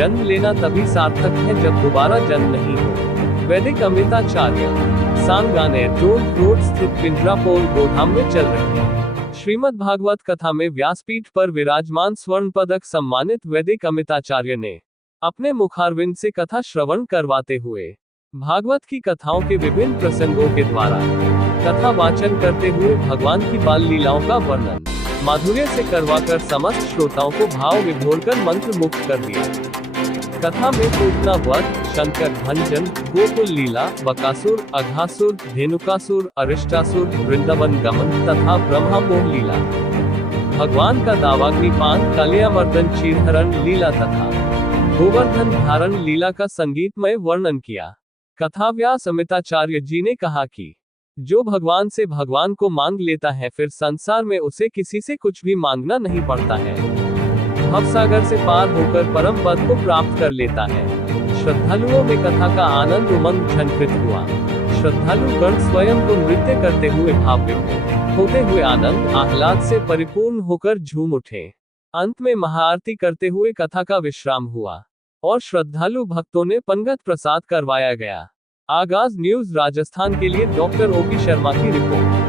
जन्म लेना तभी सार्थक है जब दोबारा जन्म नहीं हो। वैदिक अमृताचार्य सांगानेर टोल रोड स्थित पिंजरापोल गोधाम में चल रही है श्रीमद् भागवत कथा में व्यासपीठ पर विराजमान स्वर्ण पदक सम्मानित वैदिक अमृताचार्य ने अपने मुखारविंद से कथा श्रवण करवाते हुए भागवत की कथाओं के विभिन्न प्रसंगों के द्वारा कथा वाचन करते हुए भगवान की बाल लीलाओं का वर्णन माधुर्य से करवाकर समस्त श्रोताओं को भाव विभोर कर मंत्र मुक्त कर दिया। कथा में पूतना वध, शंकर भंजन, गोकुल लीला, बकासुर, अघासुर, धेनुकासुर, अरिष्टासुर, वृंदावन गमन तथा ब्रह्मामोह लीला, भगवान का दावाग्निपान, कलियामर्दन चीरहरण लीला तथा गोवर्धन धारण लीला का संगीतमय वर्णन किया। कथा व्यास अमृताचार्य जी ने कहा कि जो भगवान से भगवान को मांग लेता है फिर संसार में उसे किसी से कुछ भी मांगना नहीं पड़ता है। भवसागर से पार होकर परम पद को प्राप्त कर लेता है। श्रद्धालुओं में कथा का आनंद उमंग झनकृत हुआ। श्रद्धालु गण स्वयं को नृत्य करते हुए भावविभोर होते हुए आनंद आह्लाद से परिपूर्ण होकर झूम उठे। अंत में महाआरती करते हुए कथा का विश्राम हुआ और श्रद्धालु भक्तों ने पंगत प्रसाद करवाया गया। आगाज न्यूज राजस्थान के लिए डॉक्टर ओपी शर्मा की रिपोर्ट।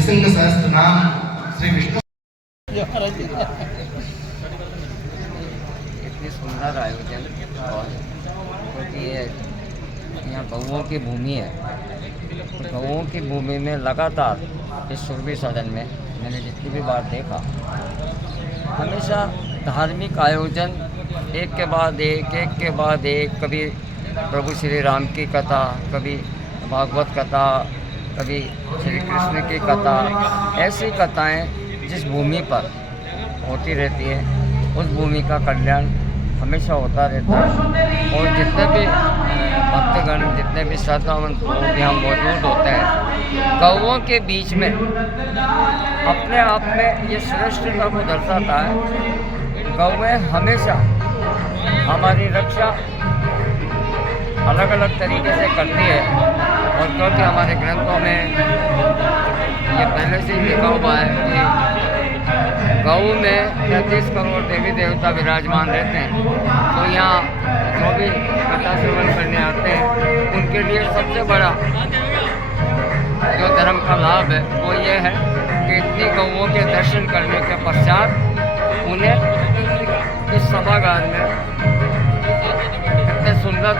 नृसिंह सहस्त्र नाम श्री विष्णु। इतनी सुंदर आयोजन और क्योंकि ये यहाँ गौओं की भूमि है, तो गौओं की भूमि में लगातार इस सुरभि सदन में मैंने जितनी भी बार देखा, हमेशा धार्मिक आयोजन एक के बाद एक, कभी प्रभु श्री राम की कथा, कभी भागवत कथा, कभी श्री कृष्ण की कथा, ऐसी कथाएं जिस भूमि पर होती रहती है उस भूमि का कल्याण हमेशा होता रहता है। और जितने भी भक्तगण, जितने भी श्रद्धावन लोग यहाँ मौजूद होते हैं, गौओं के बीच में अपने आप में ये श्रेष्ठता को दर्शाता है। गौएं हमेशा हमारी रक्षा अलग अलग तरीके से करती है, और क्योंकि हमारे ग्रंथों में ये पहले से ही लिखा हुआ है कि गौ में 33 करोड़ देवी देवता विराजमान रहते हैं, तो यहाँ जो भी कथा श्रवण करने आते हैं उनके लिए सबसे बड़ा जो धर्म का लाभ है वो ये है कि इतनी गौओं के दर्शन करने के पश्चात उन्हें इस सभागार में इतने सुंदर